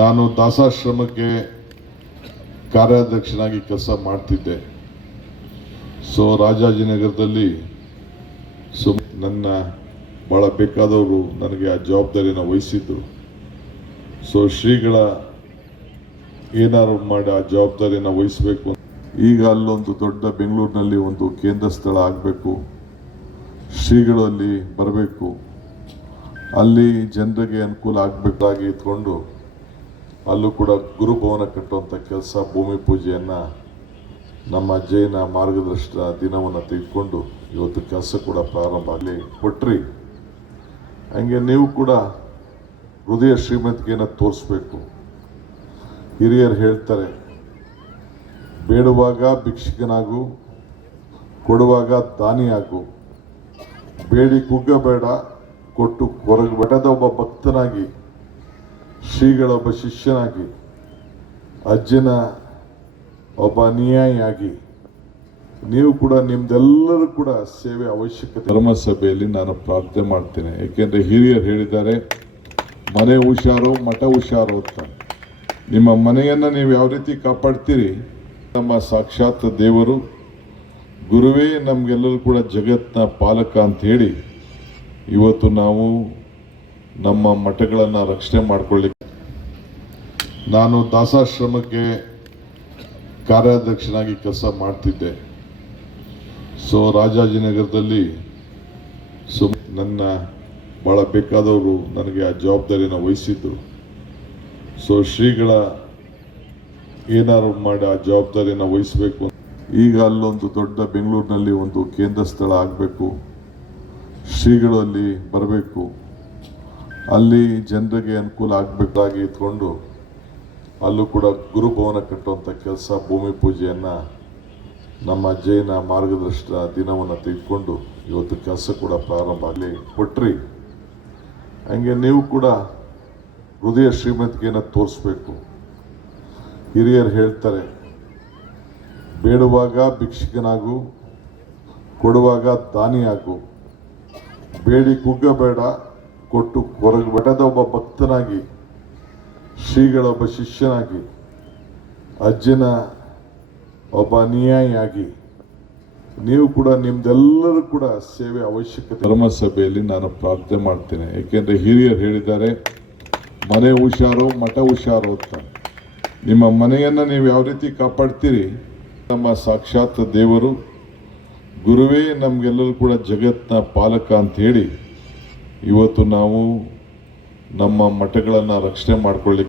ನಾನು ದಾಸಾಶ್ರಮಕ್ಕೆ ಕಾರ್ಯಾಧ್ಯಕ್ಷನಾಗಿ ಕೆಲಸ ಮಾಡ್ತಿದ್ದೆ. ರಾಜಾಜಿನಗರದಲ್ಲಿ ನನ್ನ ಭಾಳ ಬೇಕಾದವರು ನನಗೆ ಆ ಜವಾಬ್ದಾರಿನ ವಹಿಸಿದ್ರು. ಶ್ರೀಗಳ ಏನಾರು ಮಾಡಿ ಆ ಜವಾಬ್ದಾರಿನ ವಹಿಸಬೇಕು. ಈಗ ಅಲ್ಲೊಂದು ದೊಡ್ಡ ಬೆಂಗಳೂರಿನಲ್ಲಿ ಒಂದು ಕೇಂದ್ರ ಸ್ಥಳ ಆಗಬೇಕು, ಶ್ರೀಗಳು ಅಲ್ಲಿ ಬರಬೇಕು, ಅಲ್ಲಿ ಜನರಿಗೆ ಅನುಕೂಲ ಆಗಬೇಕಾಗಿ ಇಟ್ಕೊಂಡು ಅಲ್ಲೂ ಕೂಡ ಗುರುಭವನ ಕಟ್ಟುವಂಥ ಕೆಲಸ, ಭೂಮಿ ಪೂಜೆಯನ್ನು ನಮ್ಮ ಜೈನ ಮಾರ್ಗದರ್ಶನ ದಿನವನ್ನು ತೆಗೆದುಕೊಂಡು ಇವತ್ತು ಕೆಲಸ ಕೂಡ ಪ್ರಾರಂಭ ಆಗಲಿ ಕೊಟ್ರಿ. ಹಂಗೆ ನೀವು ಕೂಡ ಹೃದಯ ಶ್ರೀಮಂತಿಕೆಯನ್ನು ತೋರಿಸ್ಬೇಕು. ಹಿರಿಯರು ಹೇಳ್ತಾರೆ, ಬೇಡುವಾಗ ಭಿಕ್ಷುಕನಾಗು, ಕೊಡುವಾಗ ದಾನಿಯಾಗು, ಬೇಡಿ ಕುಗ್ಗಬೇಡ, ಕೊಟ್ಟು ಕೊರಗಬೇಡದ ಒಬ್ಬ ಭಕ್ತನಾಗಿ, ಶ್ರೀಗಳ ಒಬ್ಬ ಶಿಷ್ಯನಾಗಿ, ಅಜ್ಜನ ಒಬ್ಬ ಅನುಯಾಯಿಯಾಗಿ ನೀವು ಕೂಡ ನಿಮ್ದೆಲ್ಲರೂ ಕೂಡ ಸೇವೆ ಅವಶ್ಯಕತೆ. ಧರ್ಮಸಭೆಯಲ್ಲಿ ನಾನು ಪ್ರಾರ್ಥನೆ ಮಾಡ್ತೇನೆ. ಏಕೆಂದರೆ ಹಿರಿಯರು ಹೇಳಿದ್ದಾರೆ, ಮನೆ ಹುಷಾರು ಮಠ ಹುಷಾರು ಅಂತ. ನಿಮ್ಮ ಮನೆಯನ್ನು ನೀವು ಯಾವ ರೀತಿ ಕಾಪಾಡ್ತೀರಿ, ನಮ್ಮ ಸಾಕ್ಷಾತ್ ದೇವರು ಗುರುವೇ ನಮಗೆಲ್ಲರೂ ಕೂಡ ಜಗತ್ತಿನ ಪಾಲಕ ಅಂತ ಹೇಳಿ ಇವತ್ತು ನಾವು ನಮ್ಮ ಮಠಗಳನ್ನು ರಕ್ಷಣೆ ಮಾಡಿಕೊಳ್ಳಿಕ್ಕೆ. ನಾನು ದಾಸಾಶ್ರಮಕ್ಕೆ ಕಾರ್ಯಾಧ್ಯಕ್ಷನಾಗಿ ಕೆಲಸ ಮಾಡ್ತಿದ್ದೆ. ರಾಜಾಜಿನಗರದಲ್ಲಿ ನನ್ನ ಭಾಳ ಬೇಕಾದವರು ನನಗೆ ಆ ಜವಾಬ್ದಾರಿನ ವಹಿಸಿದ್ರು. ಶ್ರೀಗಳ ಏನಾರು ಮಾಡಿ ಆ ಜವಾಬ್ದಾರಿನ ವಹಿಸಬೇಕು. ಈಗ ಅಲ್ಲೊಂದು ದೊಡ್ಡ ಬೆಂಗಳೂರಿನಲ್ಲಿ ಒಂದು ಕೇಂದ್ರ ಸ್ಥಳ ಆಗಬೇಕು, ಶ್ರೀಗಳು ಅಲ್ಲಿ ಬರಬೇಕು, ಅಲ್ಲಿ ಜನರಿಗೆ ಅನುಕೂಲ ಆಗಬೇಕಾಗಿ ಇಟ್ಕೊಂಡು ಅಲ್ಲೂ ಕೂಡ ಗುರುಭವನ ಕಟ್ಟುವಂಥ ಕೆಲಸ, ಭೂಮಿ ಪೂಜೆಯನ್ನು ನಮ್ಮ ಜೈನ ಮಾರ್ಗದರ್ಶನ ದಿನವನ್ನು ತೆಗೆದುಕೊಂಡು ಇವತ್ತು ಕೆಲಸ ಕೂಡ ಪ್ರಾರಂಭ ಆಗಲಿ ಕೊಟ್ರಿ. ಹಂಗೆ ನೀವು ಕೂಡ ಹೃದಯ ಶ್ರೀಮಂತಿಕೆಯನ್ನು ತೋರಿಸ್ಬೇಕು. ಹಿರಿಯರು ಹೇಳ್ತಾರೆ, ಬೇಡುವಾಗ ಭಿಕ್ಷುಕನಾಗು, ಕೊಡುವಾಗ ದಾನಿಯಾಗು, ಬೇಡಿ ಕುಗ್ಗಬೇಡ, ಕೊಟ್ಟು ಕೊರಗಬೇಡದ ಒಬ್ಬ ಭಕ್ತನಾಗಿ, ಶ್ರೀಗಳ ಒಬ್ಬ ಶಿಷ್ಯನಾಗಿ, ಅಜ್ಜನ ಒಬ್ಬ ಅನುಯಾಯಿಯಾಗಿ ನೀವು ಕೂಡ ನಿಮ್ದೆಲ್ಲರೂ ಕೂಡ ಸೇವೆ ಅವಶ್ಯಕತೆ. ಧರ್ಮಸಭೆಯಲ್ಲಿ ನಾನು ಪ್ರಾರ್ಥನೆ ಮಾಡ್ತೇನೆ. ಏಕೆಂದರೆ ಹಿರಿಯರು ಹೇಳಿದ್ದಾರೆ, ಮನೆ ಹುಷಾರು ಮಠ ಹುಷಾರು ಅಂತ. ನಿಮ್ಮ ಮನೆಯನ್ನು ನೀವು ಯಾವ ರೀತಿ ಕಾಪಾಡ್ತೀರಿ, ನಮ್ಮ ಸಾಕ್ಷಾತ್ ದೇವರು ಗುರುವೇ ನಮಗೆಲ್ಲರೂ ಕೂಡ ಜಗತ್ತಿನ ಪಾಲಕ ಅಂತ ಹೇಳಿ ಇವತ್ತು ನಾವು ನಮ್ಮ ಮಠಗಳನ್ನು ರಕ್ಷಣೆ ಮಾಡಿಕೊಳ್ಳಿಕ್ಕೆ